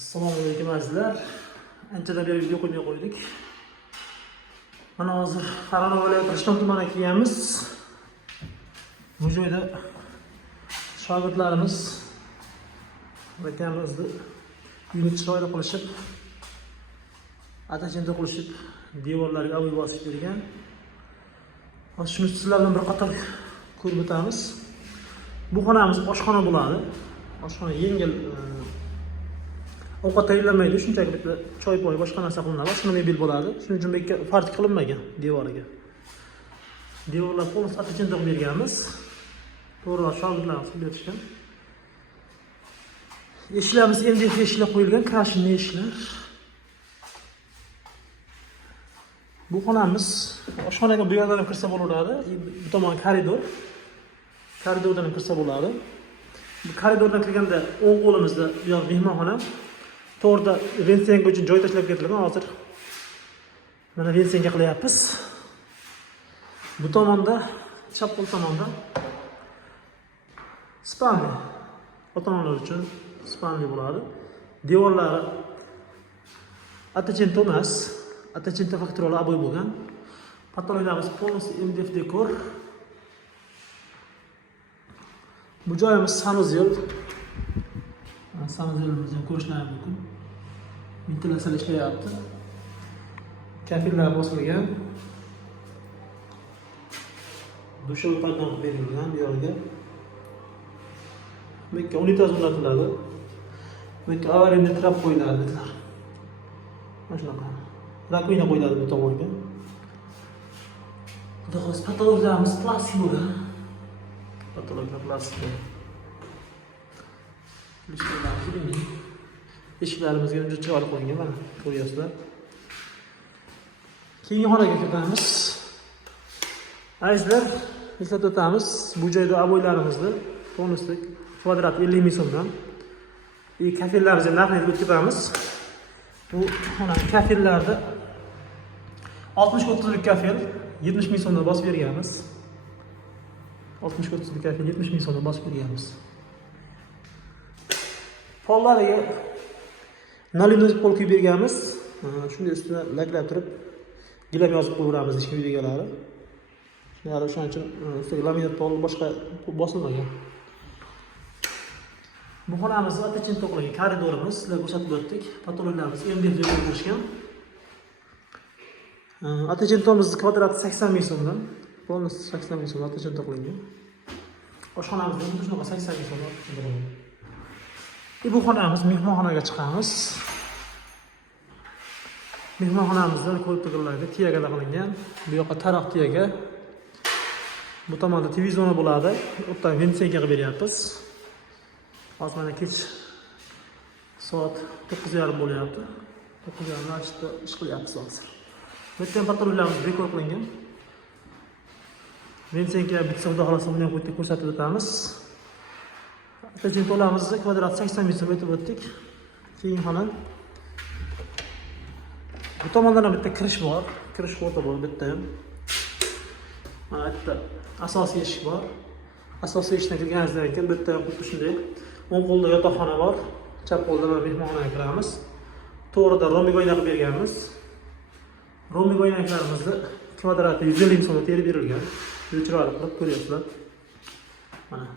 Assalomu alaykum azizlar. Anchadan beri video qo'ymay qo'ydik. Mana hozir Farg'ona viloyati Rishton tumaniga kelganmiz. Bu joyda shogirdlarimiz vatanimizni uyni chiroyli qilishib, atachinta qilishib, devorlarga aboy bosib bergan. Hozir shuni sizlar bilan bir qator ko'rib o'tamiz. Bu xonamiz oshxona bo'ladi. Oshxona yengil ovqat tayyorlanmaydi, shunchaki bitta choy-poy boshqa narsa qilinadi. Boshqa mebel bo'ladi. Shuning uchun bekka farq qilinmagan devoriga. Devorlar to'liq atachinta qilib berganmiz. To'g'ri shogirdlar qilib berishgan. Eshiklarimiz MDF eshiklar qo'yilgan, krashinli eshiklar. Bu xonamiz oshxonaga bu yerdan ham kirsa bo'laveradi. Bu tomon koridor. Koridordan ham kirsa bo'ladi. Bu koridordan kirganda o'ng qo'limizda bu yoq mehmonxona. To'g'rida vensiyanka uchun joy tashlab ketilgan. Hozir mana vensiyanka qilyapmiz. Bu tomonda, chap qo'l tomonda spalni. Ota-onalar uchun spalni bo'ladi. Devorlari atachinta emas, atachinta fakturali aboy bo'lgan. Patologlarimiz полностью MDF dekor. Bu joyimiz sanuzel. Sanuzelimizni ko'rishlari mumkin. Ventilyatsiya ishlayapti. Kafillar bosilgan. Dushovoy pardon berilgan bu yerga. Bekka unitaz o'rnatiladi. Bekka avariya trap qo'yiladi. Mana shunaqa. Rakovina qo'yiladi bu tomonga. Xudo xohlasa patologlarimiz plastik bo'lgan. Patologlar plastik. Eshiklarimizga uncha chiroyli qo'yilgan, mana ko'ryapsizlar. Keyingi xonaga kiramiz. Azizlar, eslatib o'tamiz. Bu joyda aboylarimizni to'g'risi kvadrat 50 ming so'mdan. Kafillarimizni narxini o'tib ketamiz. Bu xona kafillarda 60-30lik kafil 70 ming so'mdan bosib berganmiz. 60-30lik kafil 70 ming so'mdan bosib berganmiz. Pollariga nalinoy pol quyib berganmiz. Shunday ustiga laklab turib, gilam yozib qo'yamiz ichki uy egalari. Shunday o'shaning uchun ustiga laminat pol boshqa bosilmagan. Bu xonamiz atachinta qilgan koridorimiz, sizlarga ko'rsatib o'tdik. Patologlarimiz MDF dekor qilishgan. Atachintomiz kvadrati 80 ming so'mdan. Полностью 80 ming so'm atachinta qilingan. Oshxonamizda ham shunaqa 80 ming so'm qilingan. Bu xonamiz mehmonxonaga chiqamiz. Mehmonxonamizda ko'rib turganlarga tiyaga qilingan. Bu yoqqa taroq tiyaga. Bu tomonda TV zona bo'ladi. O'tdan vensiyanka qilib beryapmiz. Hozir mana kech soat 9:30 bo'lyapti. 9:30 da ish qilyapmiz hozir. Bu yerda patologlarimiz bekor qilingan. Vensiyanka bitsa xudo xolasa uni ham qo'yib ko'rsatib o'tamiz. Atachintalarimizni kvadrat 80 ming so'm aytib o'tdik. Keyin xona. Bu tomondan ham bitta kirish bor. Kirish o'rta bor bitta ham. Mana bitta asosiy eshik bor. Asosiy eshikdan kirganingizdan keyin bitta ham xuddi shunday o'ng qo'lda yotoqxona bor. Chap qo'lda mehmonxonaga kiramiz. To'g'rida romik oyna qilib berganmiz. Romik oynaklarimizni kvadrati 150 ming so'mga terib berilgan. Juda chiroyli qilib ko'ryapsizlar. Mana.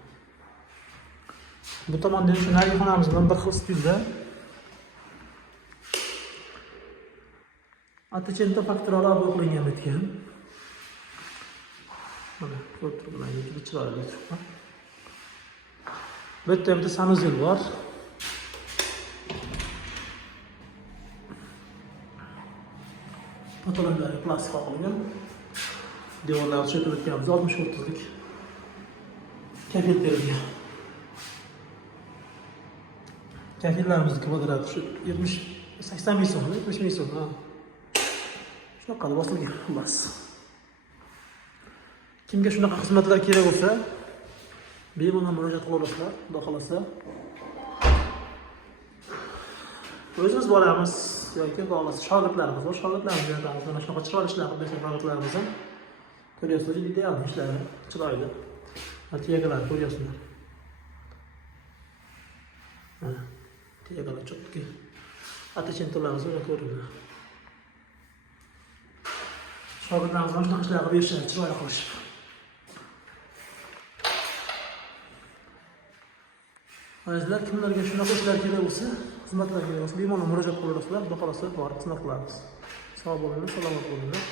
Bu tomonda shu narigi xonamiz bilan bir xil stilda atachinta fakturali aboy qilingan bitgan. Mana ko'rib turibsizlar, juda chiroyli turibdi. Bu yerda bitta sanuzel bor. Patologlar plastik qo'yilgan. Devorlarni chekib o'tganmiz 60-30lik kafil berilgan. Kafillarimiz kvadrati shu 80 ming so'm, 70 ming so'm. Shunaqa bosilgan bas. Kimga shunaqa xizmatlar kerak bo'lsa, bemalol murojaat qilasizlar, xudo xolasa. O'zimiz boramiz yoki xudo xolasa shogirdlarimiz bor, shogirdlarimiz yordamida mana shunaqa chiroyli ishlar qilib bersak shogirdlarimiz ham ko'ryapsizlar, ideal ishlari, chiroyli. Atiyagalar ko'ryapsizlar. Mana tiyagalar cho'tki. Atachintolarimiz mana ko'ringlar. Shogirdlarimiz mana shunaqa ishlar qilib berishadi, chiroyli qilishib. Azizlar, kimlarga shunaqa ishlar kerak bo'lsa, xizmatlar kerak bo'lsa, bemalol murojaat qilaverasizlar, xudo xolasa bor xizmat qilamiz. Sog' bo'linglar, salomat bo'linglar.